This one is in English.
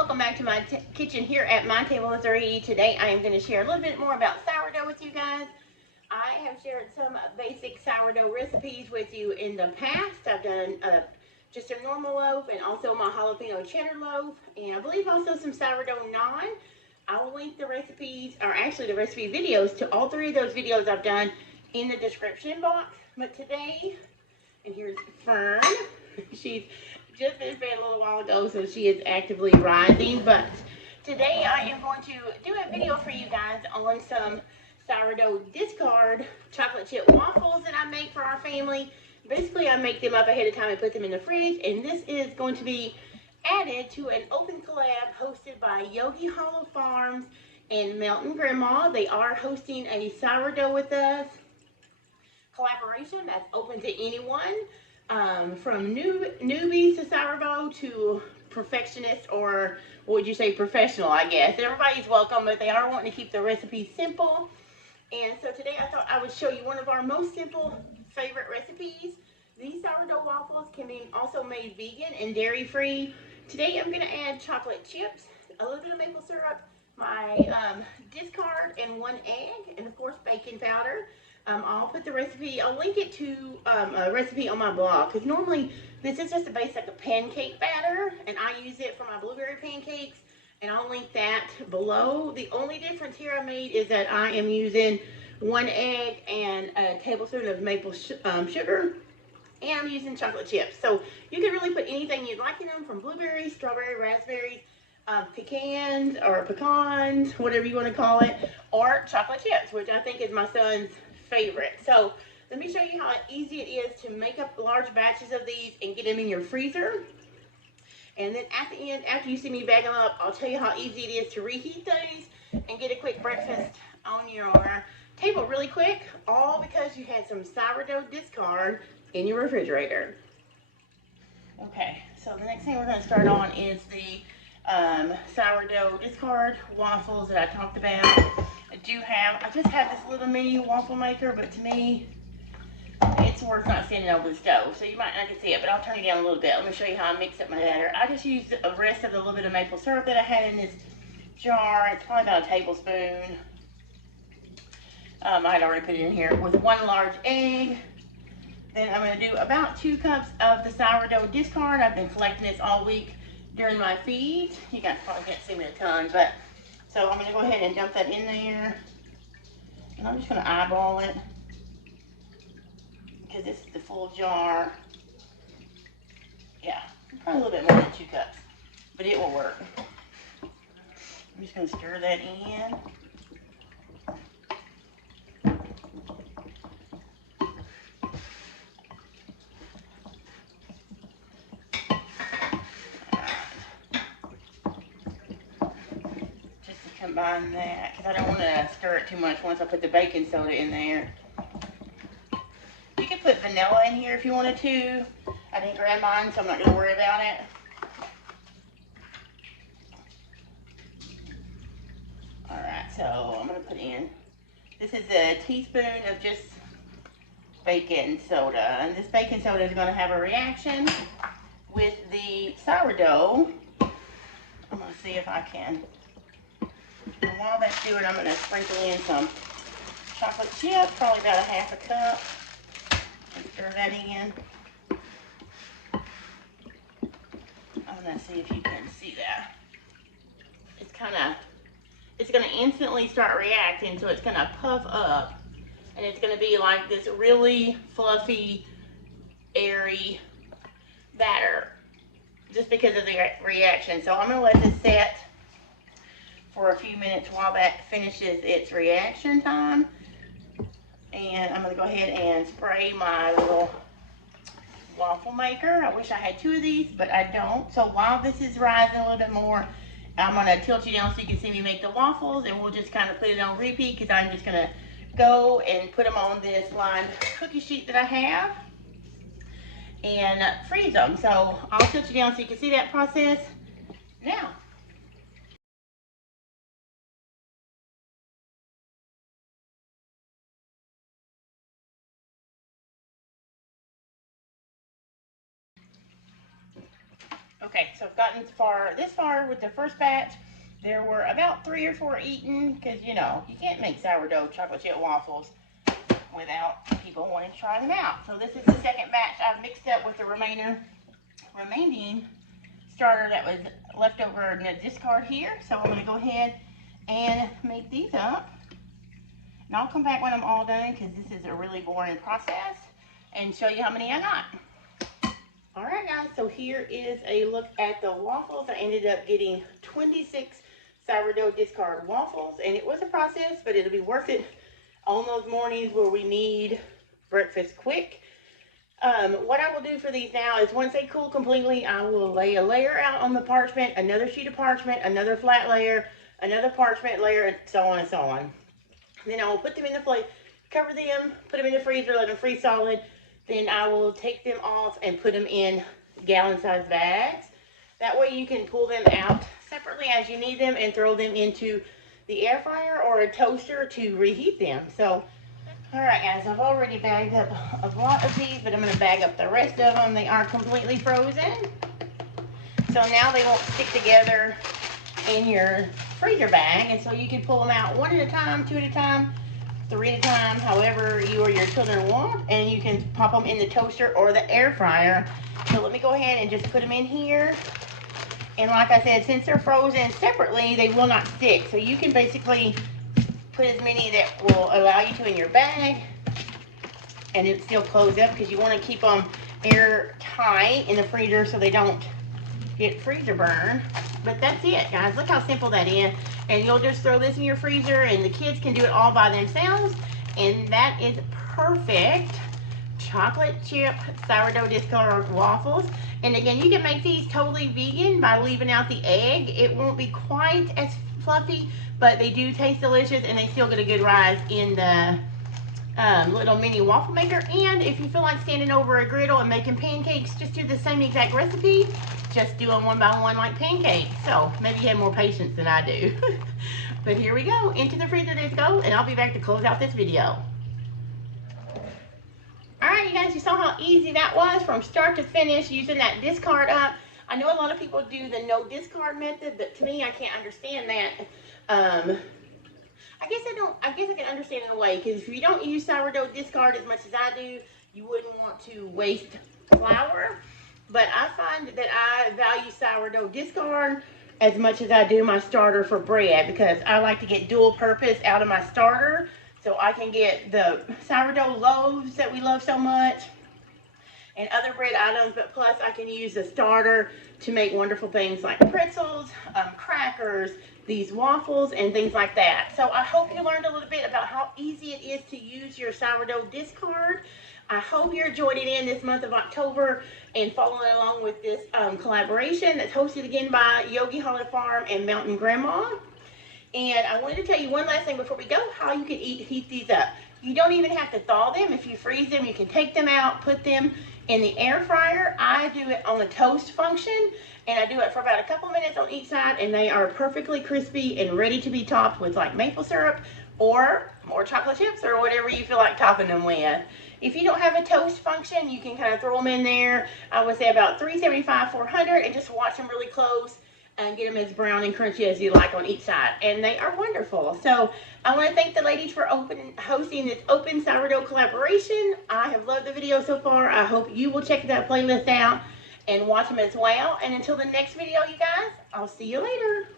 welcome back to my kitchen here at my table, Azure. Today I am going to share a little bit more about sourdough with you guys. I have shared some basic sourdough recipes with you in the past. I've done just a normal loaf and also my jalapeno cheddar loaf, and I believe also some sourdough naan. I will link the recipes, or actually the recipe videos, to all three of those videos I've done in the description box. But today, and here's Fern. She's just finished bed a little while ago, so she is actively rising. But today I am going to do a video for you guys on some sourdough discard chocolate chip waffles that I make for our family. Basically, I make them up ahead of time and put them in the fridge, and this is going to be added to an open collab hosted by Yogi Hollow Farms and Melton Grandma. They are hosting a sourdough with us collaboration that's open to anyone. From newbies to sourdough to perfectionists, or what would you say, professional, I guess. Everybody's welcome, but they are wanting to keep the recipes simple. And so today I thought I would show you one of our most simple favorite recipes. These sourdough waffles can be also made vegan and dairy free. Today I'm going to add chocolate chips, a little bit of maple syrup, my discard, and 1 egg, and of course baking powder. I'll put the recipe, I'll link it to a recipe on my blog, because normally this is just a basic pancake batter, and I use it for my blueberry pancakes, and I'll link that below. The only difference here I made is that I am using 1 egg and a tablespoon of maple sugar, and I'm using chocolate chips. So you can really put anything you'd like in them, from blueberries, strawberry, raspberries, pecans, or pecans, whatever you want to call it, or chocolate chips, which I think is my son's favorite. So let me show you how easy it is to make up large batches of these and get them in your freezer. And then at the end, after you see me bag them up, I'll tell you how easy it is to reheat those and get a quick breakfast on your table really quick, all because you had some sourdough discard in your refrigerator. Okay, so the next thing we're going to start on is the sourdough discard waffles that I talked about. I just have this little mini waffle maker, but to me, it's worth not standing over the stove. So you might not can see it, but I'll turn it down a little bit. Let me show you how I mix up my batter. I just used the rest of the little bit of maple syrup that I had in this jar. It's probably about a tablespoon. I had already put it in here with 1 large egg. Then I'm going to do about 2 cups of the sourdough discard. I've been collecting this all week during my feeds. You guys probably can't see me a ton, but so I'm going to go ahead and dump that in there. And I'm just going to eyeball it, because this is the full jar. Yeah, probably a little bit more than 2 cups, but it will work. I'm just going to stir that in. Combine that, because I don't want to stir it too much once I put the baking soda in there. You could put vanilla in here if you wanted to. I didn't grab mine, so I'm not going to worry about it. Alright, so I'm going to put in, this is a teaspoon of just baking soda, and this baking soda is going to have a reaction with the sourdough. I'm going to see if I can. And while that's doing, I'm going to sprinkle in some chocolate chip, probably about a 1/2 cup, and stir that in. I'm going to see if you can see that. It's going to instantly start reacting, so it's going to puff up, and it's going to be like this really fluffy, airy batter, just because of the reaction. So I'm going to let this set for a few minutes while that finishes its reaction time. And I'm going to go ahead and spray my little waffle maker. I wish I had 2 of these, but I don't. So while this is rising a little bit more, I'm going to tilt you down so you can see me make the waffles, and we'll just kind of put it on repeat, because I'm just going to go and put them on this lined cookie sheet that I have and freeze them. So I'll tilt you down so you can see that process now. Okay, Okay, so I've gotten this far with the first batch. There were about 3 or 4 eaten, because, you know, you can't make sourdough chocolate chip waffles without people wanting to try them out. So this is the second batch I've mixed up with the remaining starter that was left over in the discard here. So I'm going to go ahead and make these up. And I'll come back when I'm all done, because this is a really boring process, and show you how many I got. Alright guys, so here is a look at the waffles. I ended up getting 26 sourdough discard waffles, and it was a process, but it'll be worth it on those mornings where we need breakfast quick. What I will do for these now is once they cool completely, I will lay a layer out on the parchment, another sheet of parchment, another flat layer, another parchment layer, and so on and so on. Then I will put them in the plate, cover them, put them in the freezer, let them freeze solid. Then I will take them off and put them in gallon-sized bags. That way you can pull them out separately as you need them and throw them into the air fryer or a toaster to reheat them. So, alright guys, I've already bagged up a lot of these, but I'm going to bag up the rest of them. They are completely frozen. So now they won't stick together in your freezer bag, and so you can pull them out 1 at a time, 2 at a time, 3 at a time, however you or your children want, and you can pop them in the toaster or the air fryer. So let me go ahead and just put them in here. And like I said, since they're frozen separately, they will not stick. So you can basically put as many that will allow you to in your bag, and it still close up, because you want to keep them airtight in the freezer so they don't get freezer burn. But that's it, guys. Look how simple that is. And you'll just throw this in your freezer, and the kids can do it all by themselves. And that is perfect chocolate chip sourdough discard waffles. And again, you can make these totally vegan by leaving out the egg. It won't be quite as fluffy, but they do taste delicious, and they still get a good rise in the little mini waffle maker. And if you feel like standing over a griddle and making pancakes, just do the same exact recipe. Just do them 1 by 1 like pancakes. So maybe you have more patience than I do. But here we go. Into the freezer they go, and I'll be back to close out this video. Alright, you guys, you saw how easy that was from start to finish using that discard up. I know a lot of people do the no discard method, but to me, I can't understand that. I guess I can understand in a way, because if you don't use sourdough discard as much as I do, you wouldn't want to waste flour. But I find that I value sourdough discard as much as I do my starter for bread, because I like to get dual purpose out of my starter. So I can get the sourdough loaves that we love so much and other bread items, but plus I can use the starter to make wonderful things like pretzels, crackers, these waffles, and things like that. So I hope you learned a little bit about how easy it is to use your sourdough discard. I hope you're joining in this month of October and following along with this collaboration that's hosted again by Yogi Hollow Farm and Mountain Grandma. And I wanted to tell you one last thing before we go, how you can heat these up. You don't even have to thaw them. If you freeze them, you can take them out, put them in the air fryer. I do it on the toast function, and I do it for about a couple minutes on each side, and they are perfectly crispy and ready to be topped with like maple syrup or more chocolate chips or whatever you feel like topping them with. If you don't have a toast function, you can kind of throw them in there. I would say about 375, 400, and just watch them really close and get them as brown and crunchy as you like on each side. And they are wonderful. So I want to thank the ladies for hosting this open sourdough collaboration. I have loved the video so far. I hope you will check that playlist out and watch them as well. And until the next video, you guys, I'll see you later.